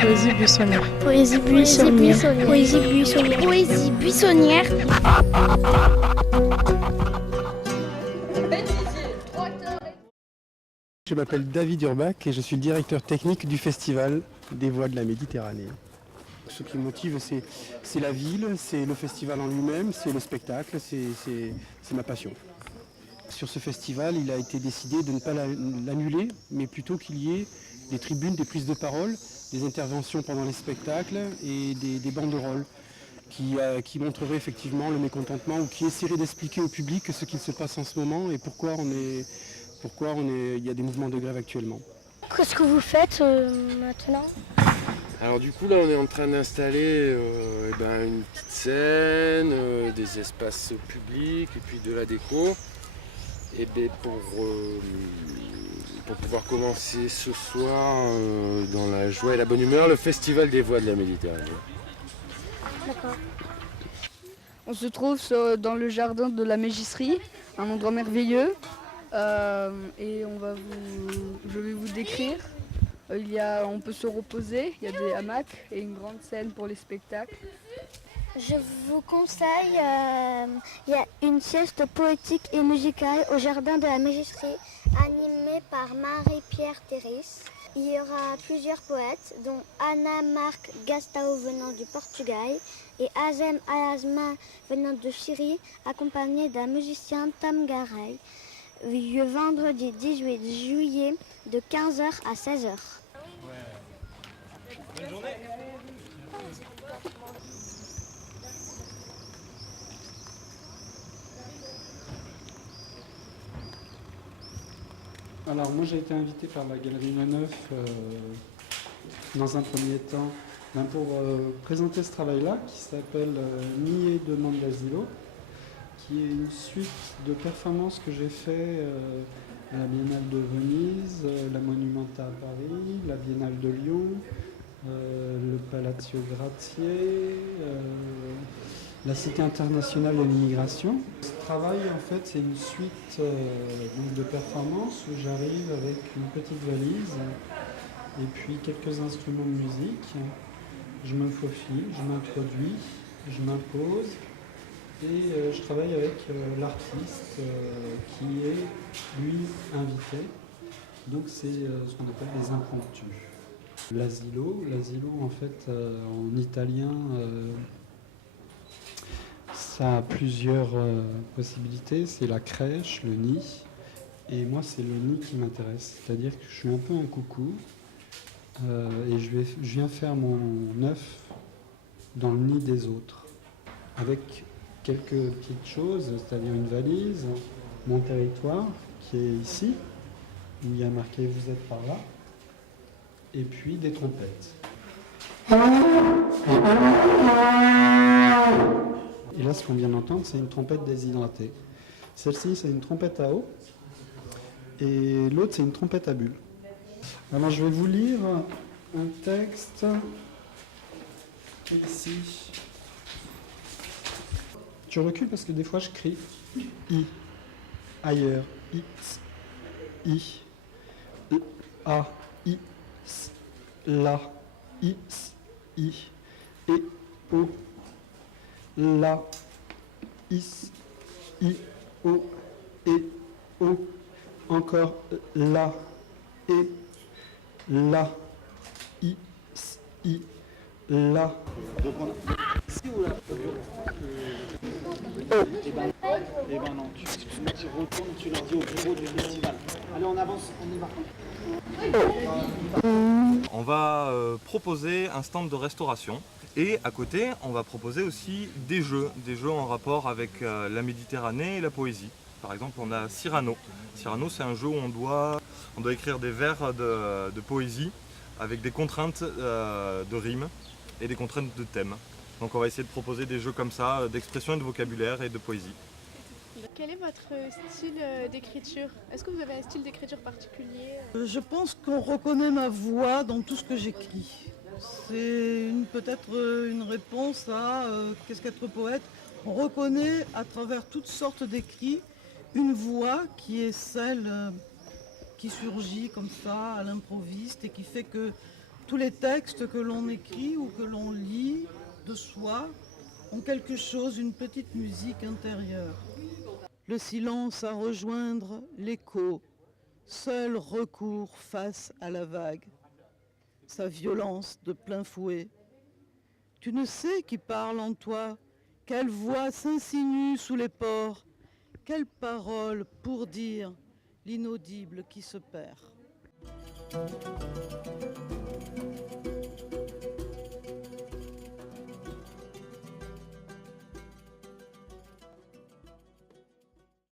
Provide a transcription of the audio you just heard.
Poésie buissonnière. Poésie buissonnière. Poésie buissonnière. Poésie buissonnière. Je m'appelle David Urbach et je suis le directeur technique du Festival des Voix de la Méditerranée. Ce qui me motive, c'est la ville, c'est le festival en lui-même, c'est le spectacle, c'est ma passion. Sur ce festival, il a été décidé de ne pas l'annuler, mais plutôt qu'il y ait des tribunes, des prises de parole, des interventions pendant les spectacles et des banderoles qui montreraient effectivement le mécontentement ou qui essaieraient d'expliquer au public ce qu'il se passe en ce moment et pourquoi il y a des mouvements de grève actuellement. Qu'est-ce que vous faites maintenant? Alors du coup là on est en train d'installer une petite scène, des espaces publics et puis de la déco. Et pour pouvoir commencer ce soir dans la joie et la bonne humeur, le Festival des Voix de la Méditerranée. D'accord. On se trouve dans le jardin de la Mégisserie, un endroit merveilleux. Et je vais vous décrire. On peut se reposer, il y a des hamacs et une grande scène pour les spectacles. Je vous conseille, il y a une sieste poétique et musicale au jardin de la Mégisserie, animée par Marie-Pierre Terris. Il y aura plusieurs poètes, dont Ana Marc Gastao venant du Portugal et Azem Alasma venant de Syrie, accompagné d'un musicien Tam Garay. Le vendredi 18 juillet de 15h à 16h. Bonne journée. Alors moi j'ai été invité par la Galerie Maneuf dans un premier temps pour présenter ce travail-là qui s'appelle Nier demande d'asilo, qui est une suite de performances que j'ai fait à la Biennale de Venise, la Monumenta à Paris, la Biennale de Lyon, le Palazzo Grazier, la Cité internationale de l'immigration. Ce travail, en fait, c'est une suite de performances où j'arrive avec une petite valise et puis quelques instruments de musique. Je me faufile, je m'introduis, je m'impose et je travaille avec l'artiste qui est, lui, invité. Donc c'est ce qu'on appelle des impromptus. L'asilo, en fait, en italien, ça a plusieurs possibilités. C'est la crèche, le nid. Et moi, c'est le nid qui m'intéresse. C'est-à-dire que je suis un peu un coucou. Et je viens faire mon œuf dans le nid des autres. Avec quelques petites choses, c'est-à-dire une valise, mon territoire, qui est ici, où il y a marqué « Vous êtes par là », et puis des trompettes. Et là, ce qu'on vient d'entendre, c'est une trompette déshydratée. Celle-ci, c'est une trompette à eau. Et l'autre, c'est une trompette à bulles. Alors, je vais vous lire un texte ici. Je recule parce que des fois, je crie I. Ailleurs. I. I. A. I. S. La. I. S. I. Et. O. La, is, i, o, et, o, encore la, et, la, i, s, i, la. Donc on a... Si ou là Eh ben non, tu retournes, tu leur dis au bureau du festival. Allez, on avance, on y va. On va proposer un stand de restauration. Et à côté, on va proposer aussi des jeux en rapport avec la Méditerranée et la poésie. Par exemple, on a Cyrano. Cyrano, c'est un jeu où on doit écrire des vers de poésie avec des contraintes de rimes et des contraintes de thèmes. Donc on va essayer de proposer des jeux comme ça, d'expression et de vocabulaire et de poésie. Quel est votre style d'écriture? Est-ce que vous avez un style d'écriture particulier? Je pense qu'on reconnaît ma voix dans tout ce que j'écris. C'est peut-être une réponse à qu'est-ce qu'être poète. On reconnaît à travers toutes sortes d'écrits une voix qui est celle qui surgit comme ça à l'improviste et qui fait que Tous les textes que l'on écrit ou que l'on lit de soi ont quelque chose, une petite musique intérieure. Le silence à rejoindre l'écho, seul recours face à la vague. Sa violence de plein fouet. Tu ne sais qui parle en toi, quelle voix s'insinue sous les pores, quelle parole pour dire l'inaudible qui se perd.